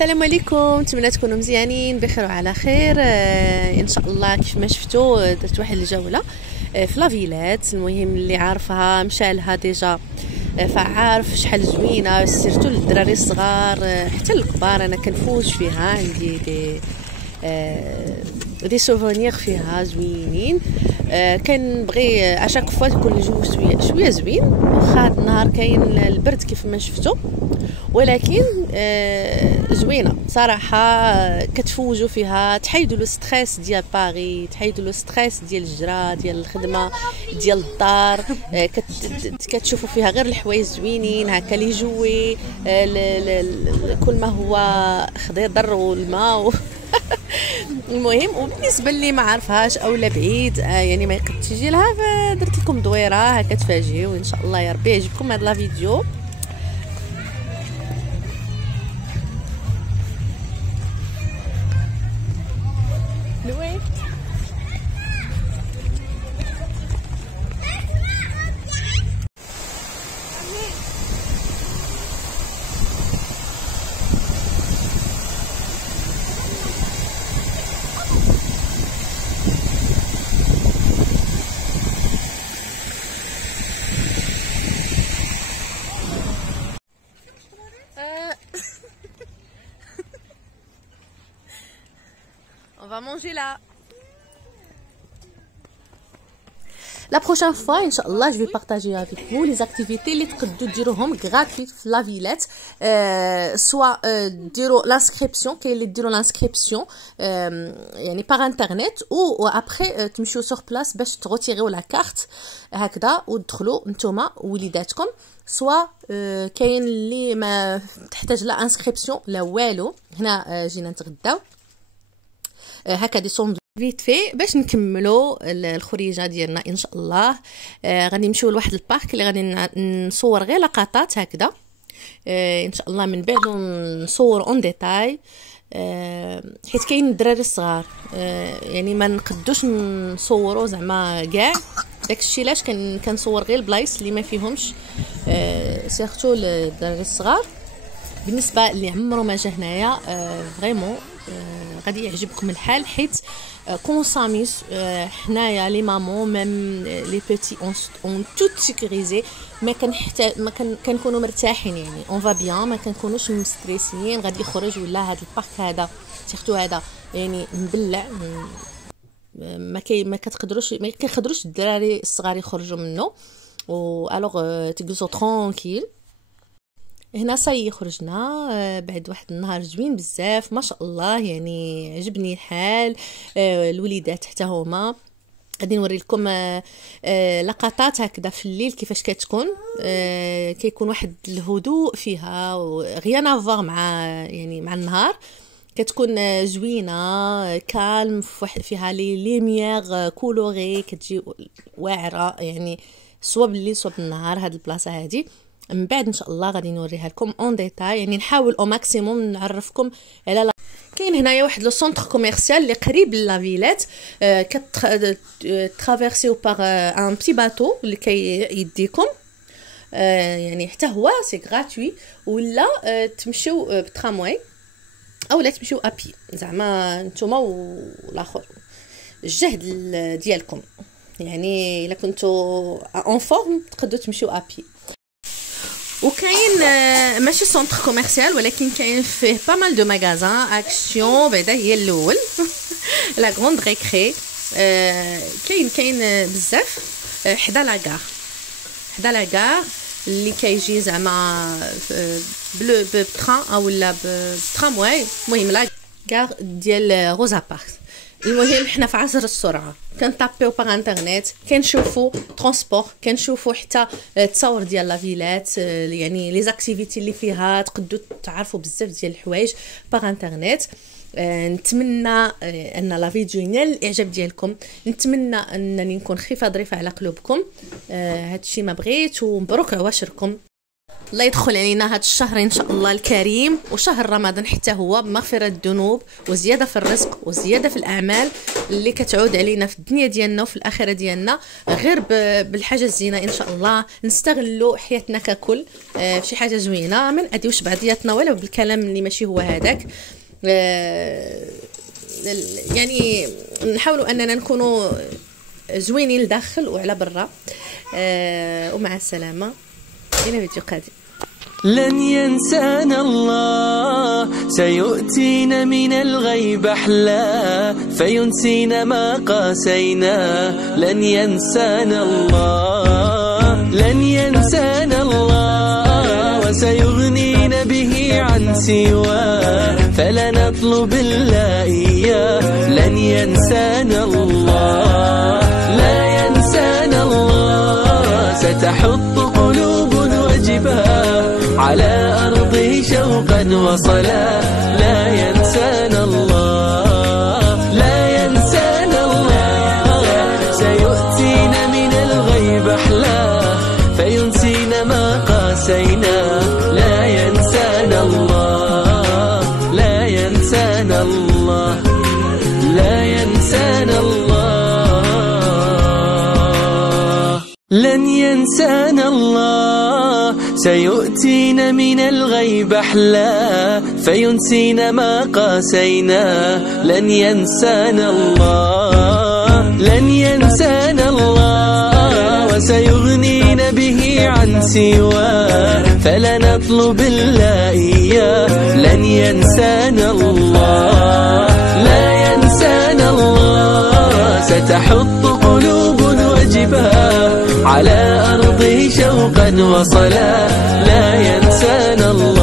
السلام عليكم، نتمنى تكونوا مزيانين بخير وعلى خير. ان شاء الله كيف ما شفتوا درت واحد الجوله في لافيلات. المهم اللي عارفها مشى لها ديجا فعارف شحال زوينه، سيرتو للدراري الصغار حتى الكبار. انا كنفوت فيها، عندي دي سوفونير فيها زوينين. كنبغي اشاك فوا تكون الجو شويه زوين، واخا النهار كاين البرد كيف ما شفتوا، ولكن زوينه صراحه. كتفوجوا فيها، تحيدوا لو ستريس ديال باغي، تحيدوا لو ستريس ديال الهجره، ديال الخدمه، ديال الدار. كتشوفوا فيها غير الحوايج زوينين هكا لي جوي، كل ما هو خضير والماء المهم. وبالنسبه اللي ما عارفهاش او لا بعيد يعني ما يقدر تيجي لها، فدرت لكم دويره هكا تفاجئوا. ان شاء الله يا ربي يعجبكم هذا الفيديو. On va manger là. La prochaine fois, Inch'Allah, je vais partager avec vous les activités اللي تقدروا ديروهم gratuit في لا فيلات. soit ديروا l'inscription، كاين اللي ديروا l'inscription يعني par internet، ou après تمشيو sur place باش تغوتيريو لا كارت هكذا وتدخلوا نتوما ووليداتكم. soit كاين اللي ما تحتاج لا inscription لا والو. هنا جينا نتغداو هكا دي سوند فيت في باش نكملوا الخريجه ديالنا ان شاء الله. غادي نمشيو لواحد البارك اللي غادي نصور غير لقطات هكذا ان شاء الله، من بعد نصور اون ديتاي حيت كاين الدراري الصغار يعني ما نقدوش نصوروا زعما كاع. داكشي علاش كنصور غير البلايص اللي ما فيهمش سيرتو الدراري الصغار. بالنسبه اللي عمرو ما جا هنايا فريمون غادي يعجبكم الحال، حيت كونساميس حنايا لي مامون ميم لي بيتي اون توت سيكوريزي، ما كنكونوا مرتاحين يعني اون فا بيان، ما كنكونوش مستريسيين غادي يخرج ولا هذا البارك هذا سيرتو هذا يعني مبلع. ما كيقدروش الدراري الصغار يخرجوا منه، و الوغ تجلسوا ترونكيل. هنا صاي خرجنا بعد واحد النهار زوين بزاف ما شاء الله، يعني عجبني الحال. الوليدات حتى هما غادي نوري لكم لقطات هكذا في الليل كيفاش كتكون. كيكون واحد الهدوء فيها غير نافور مع يعني مع النهار، كتكون زوينه كالم، فيها لي ميير كولوري كتجي واعره يعني سوا بالليل سوا بالنهار. هاد البلاصه هادي من بعد ان شاء الله غادي نوريها لكم اون ديتاي، يعني نحاول او ماكسيموم نعرفكم على كاين هنايا واحد لو سونتر كوميرسيال اللي قريب لا فيلات. ترافيرسيو باغ ان بتي باتو اللي كيديكم يعني حتى هو سي غراتوي، ولا تمشيو بترامواي اولا تمشيو ابي، زعما نتوما والاخر الجهد ديالكم. يعني الا كنتو اون فورم تقدروا تمشيو ابي. وكاين ماشي سونتر كوميرسيال، ولكن كاين فيه با مال دو ماغازان اكسيون. بعدا هي الاول لا غروند ريكري. كاين بزاف حدا لا كار اللي كيجي زعما بلو بتران او لا بترامواي. المهم لا كار ديال روزا بارك. المهم حنا في عصر السرعه، كنطابيو باغ انترنيت، كنشوفوا ترونسبور، كنشوفوا حتى التصاور ديال لا فيلات، يعني لي زاكتيفيتي اللي فيها تقدروا تعرفوا بزاف ديال الحوايج باغ انترنيت. نتمنى ان لا فيديو ينال الاعجاب ديالكم، نتمنى انني نكون خفيفه ظريفه على قلوبكم. هادشي ما بغيت، ومبروك عواشركم. الله يدخل علينا هذا الشهر ان شاء الله الكريم، وشهر رمضان حتى هو بمغفرة الذنوب وزيادة في الرزق وزيادة في الأعمال اللي كتعود علينا في الدنيا ديالنا وفي الآخرة ديالنا، غير بالحاجة الزينة ان شاء الله. نستغلوا حياتنا ككل في شي حاجة زوينة، ما نأذيوش بعضياتنا ولا بالكلام اللي ماشي هو هذاك. يعني نحاولوا اننا نكونوا زوينين لداخل وعلى برا. ومع السلامة إلى فيديو قادم. لن ينسانا الله، سيؤتينا من الغيب أحلى، فينسينا ما قاسينا. لن ينسانا الله، لن ينسانا الله، وسيغنينا به عن سواه، فلا نطلب إلا إياه. لن ينسانا الله، لا ينسانا الله، ستحط قلوب وجبها على أرضه شوقا وصلا. لا ينسانا الله، لا ينسانا الله، سيؤتينا من الغيب أحلى، فينسينا ما قاسينا. لا ينسانا الله، لا ينسانا الله، لا ينسانا الله. لن ينسانا الله، سيؤتينا من الغيب أحلى، فينسينا ما قاسينا. لن ينسانا الله، لن ينسانا الله، وسيغنينا به عن سواه، فلا نطلب إلا إياه. لن ينسانا الله، لا ينسانا الله، ستحط قلوب وجبها على أرضه شوقا وصلا. لا ينسانا الله.